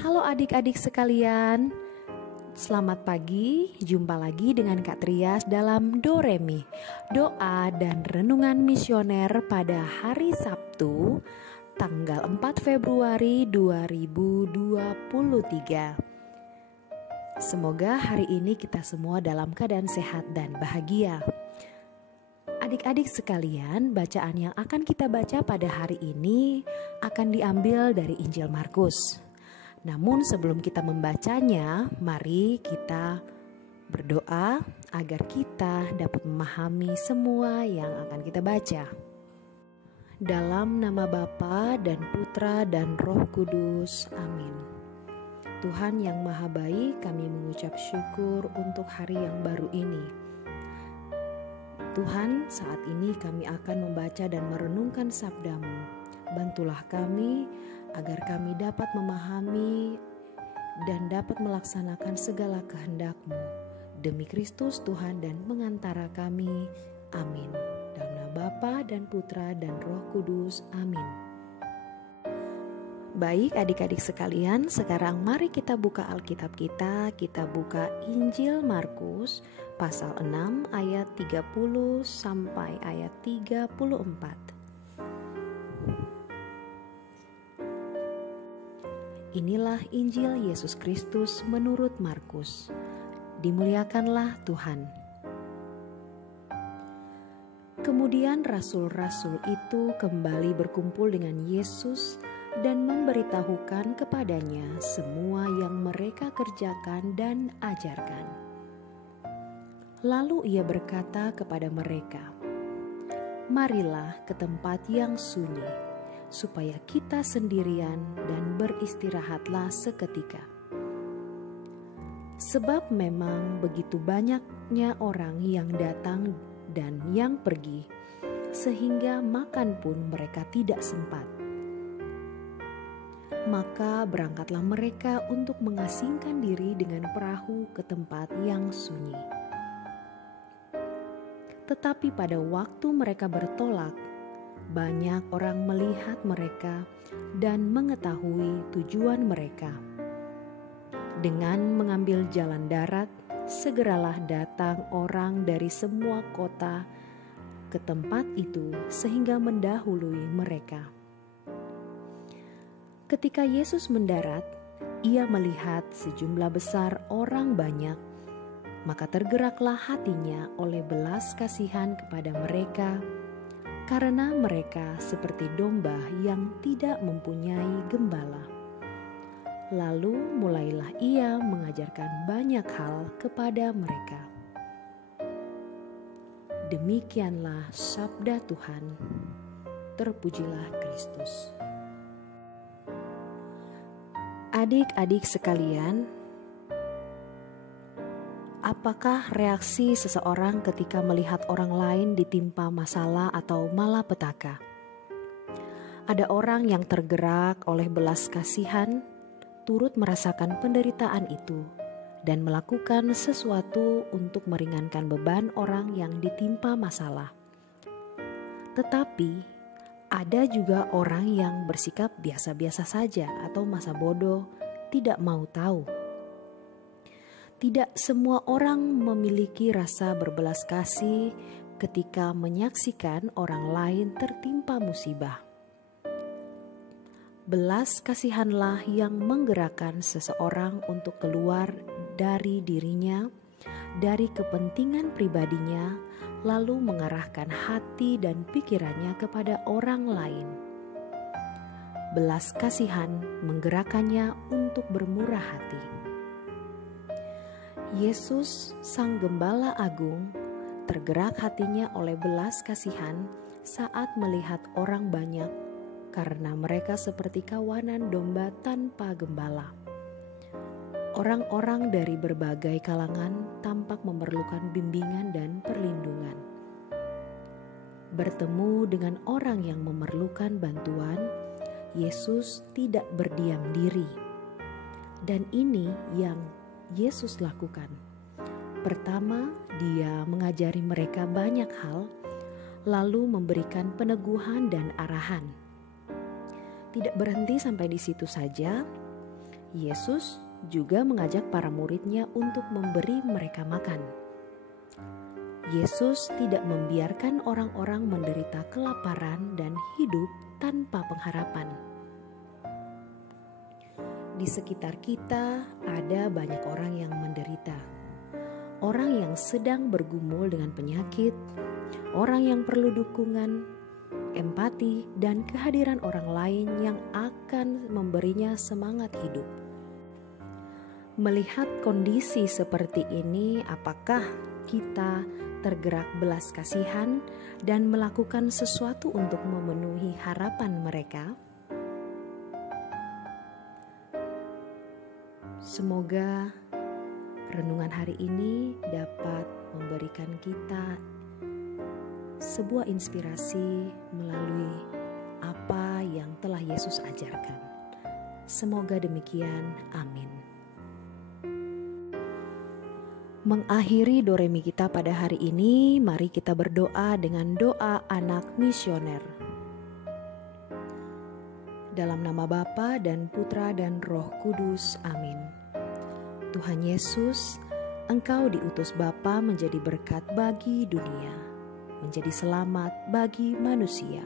Halo adik-adik sekalian, selamat pagi. Jumpa lagi dengan Kak Trias dalam Doremi, doa dan renungan misioner pada hari Sabtu, tanggal 4 Februari 2023. Semoga hari ini kita semua dalam keadaan sehat dan bahagia. Adik-adik sekalian, bacaan yang akan kita baca pada hari ini akan diambil dari Injil Markus. Namun sebelum kita membacanya, mari kita berdoa agar kita dapat memahami semua yang akan kita baca. Dalam nama Bapa dan Putra dan Roh Kudus, amin. Tuhan yang Maha Baik, kami mengucap syukur untuk hari yang baru ini. Tuhan, saat ini kami akan membaca dan merenungkan sabda-Mu. Bantulah kami agar kami dapat memahami dan dapat melaksanakan segala kehendak-Mu. Demi Kristus Tuhan dan pengantara kami, amin. Dalam nama Bapa dan Putra dan Roh Kudus, amin. Baik adik-adik sekalian, sekarang mari kita buka Alkitab kita. Kita buka Injil Markus pasal 6 ayat 30 sampai ayat 34. Inilah Injil Yesus Kristus menurut Markus. Dimuliakanlah Tuhan. Kemudian rasul-rasul itu kembali berkumpul dengan Yesus dan memberitahukan kepadanya semua yang mereka kerjakan dan ajarkan. Lalu ia berkata kepada mereka, "Marilah ke tempat yang sunyi, supaya kita sendirian dan beristirahatlah seketika. Sebab memang begitu banyaknya orang yang datang dan yang pergi, sehingga makan pun mereka tidak sempat. Maka berangkatlah mereka untuk mengasingkan diri dengan perahu ke tempat yang sunyi. Tetapi pada waktu mereka bertolak, banyak orang melihat mereka dan mengetahui tujuan mereka. Dengan mengambil jalan darat, segeralah datang orang dari semua kota ke tempat itu sehingga mendahului mereka. Ketika Yesus mendarat, ia melihat sejumlah besar orang banyak, maka tergeraklah hatinya oleh belas kasihan kepada mereka, karena mereka seperti domba yang tidak mempunyai gembala. Lalu mulailah ia mengajarkan banyak hal kepada mereka. Demikianlah sabda Tuhan. Terpujilah Kristus. Adik-adik sekalian, apakah reaksi seseorang ketika melihat orang lain ditimpa masalah atau malapetaka? Ada orang yang tergerak oleh belas kasihan, turut merasakan penderitaan itu, dan melakukan sesuatu untuk meringankan beban orang yang ditimpa masalah. Tetapi ada juga orang yang bersikap biasa-biasa saja atau masa bodoh, tidak mau tahu. Tidak semua orang memiliki rasa berbelas kasih ketika menyaksikan orang lain tertimpa musibah. Belas kasihanlah yang menggerakkan seseorang untuk keluar dari dirinya, dari kepentingan pribadinya, lalu mengarahkan hati dan pikirannya kepada orang lain. Belas kasihan menggerakkannya untuk bermurah hati. Yesus, Sang Gembala Agung, tergerak hatinya oleh belas kasihan saat melihat orang banyak, karena mereka seperti kawanan domba tanpa gembala. Orang-orang dari berbagai kalangan tampak memerlukan bimbingan dan perlindungan. Bertemu dengan orang yang memerlukan bantuan, Yesus tidak berdiam diri. Dan ini yang Yesus lakukan. Pertama, dia mengajari mereka banyak hal, lalu memberikan peneguhan dan arahan. Tidak berhenti sampai di situ saja, Yesus juga mengajak para murid-Nya untuk memberi mereka makan. Yesus tidak membiarkan orang-orang menderita kelaparan dan hidup tanpa pengharapan. Di sekitar kita ada banyak orang yang menderita. Orang yang sedang bergumul dengan penyakit, orang yang perlu dukungan, empati, dan kehadiran orang lain yang akan memberinya semangat hidup. Melihat kondisi seperti ini, apakah kita tergerak belas kasihan dan melakukan sesuatu untuk memenuhi harapan mereka? Semoga renungan hari ini dapat memberikan kita sebuah inspirasi melalui apa yang telah Yesus ajarkan. Semoga demikian, amin. Mengakhiri Doremi kita pada hari ini, mari kita berdoa dengan doa anak misioner. Dalam nama Bapa dan Putra dan Roh Kudus, amin. Tuhan Yesus, Engkau diutus Bapa menjadi berkat bagi dunia, menjadi selamat bagi manusia.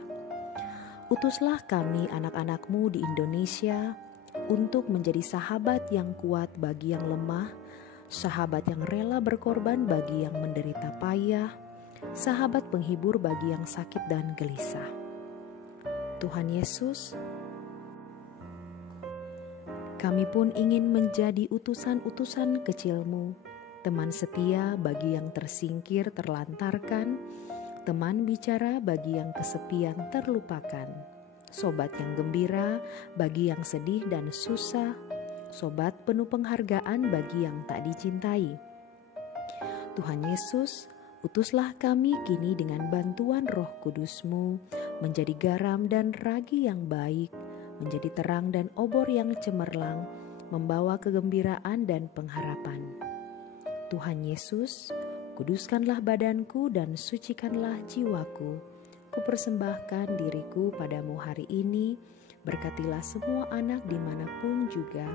Utuslah kami anak-anak-Mu di Indonesia untuk menjadi sahabat yang kuat bagi yang lemah, sahabat yang rela berkorban bagi yang menderita payah, sahabat penghibur bagi yang sakit dan gelisah. Tuhan Yesus, kami pun ingin menjadi utusan-utusan kecil-Mu, teman setia bagi yang tersingkir terlantarkan, teman bicara bagi yang kesepian terlupakan, sobat yang gembira bagi yang sedih dan susah, sobat penuh penghargaan bagi yang tak dicintai. Tuhan Yesus, utuslah kami kini dengan bantuan Roh Kudus-Mu menjadi garam dan ragi yang baik, menjadi terang dan obor yang cemerlang, membawa kegembiraan dan pengharapan. Tuhan Yesus, kuduskanlah badanku dan sucikanlah jiwaku. Kupersembahkan diriku padamu hari ini. Berkatilah semua anak dimanapun juga.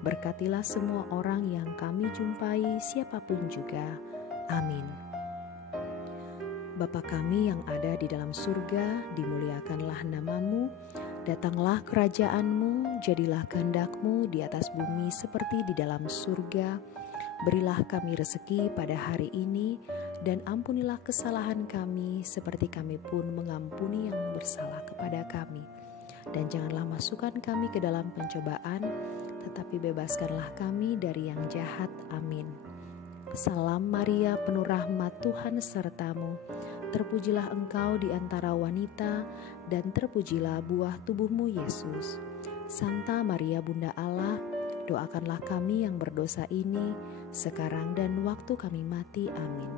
Berkatilah semua orang yang kami jumpai siapapun juga. Amin. Bapa kami yang ada di dalam surga, dimuliakanlah nama-Mu. Datanglah kerajaan-Mu, jadilah kehendak-Mu di atas bumi seperti di dalam surga. Berilah kami rezeki pada hari ini, dan ampunilah kesalahan kami seperti kami pun mengampuni yang bersalah kepada kami. Dan janganlah masukkan kami ke dalam pencobaan, tetapi bebaskanlah kami dari yang jahat. Amin. Salam Maria, penuh rahmat, Tuhan sertamu. Terpujilah engkau di antara wanita, dan terpujilah buah tubuhmu Yesus. Santa Maria Bunda Allah, doakanlah kami yang berdosa ini, sekarang dan waktu kami mati. Amin.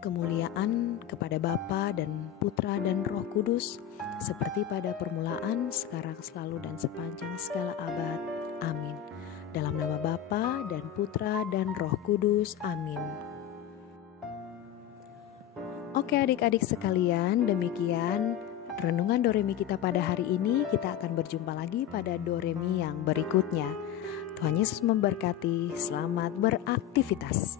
Kemuliaan kepada Bapa dan Putra dan Roh Kudus, seperti pada permulaan, sekarang, selalu, dan sepanjang segala abad. Amin. Dalam nama Bapa dan Putra dan Roh Kudus. Amin. Oke adik-adik sekalian, demikian renungan Doremi kita pada hari ini. Kita akan berjumpa lagi pada Doremi yang berikutnya. Tuhan Yesus memberkati. Selamat beraktivitas.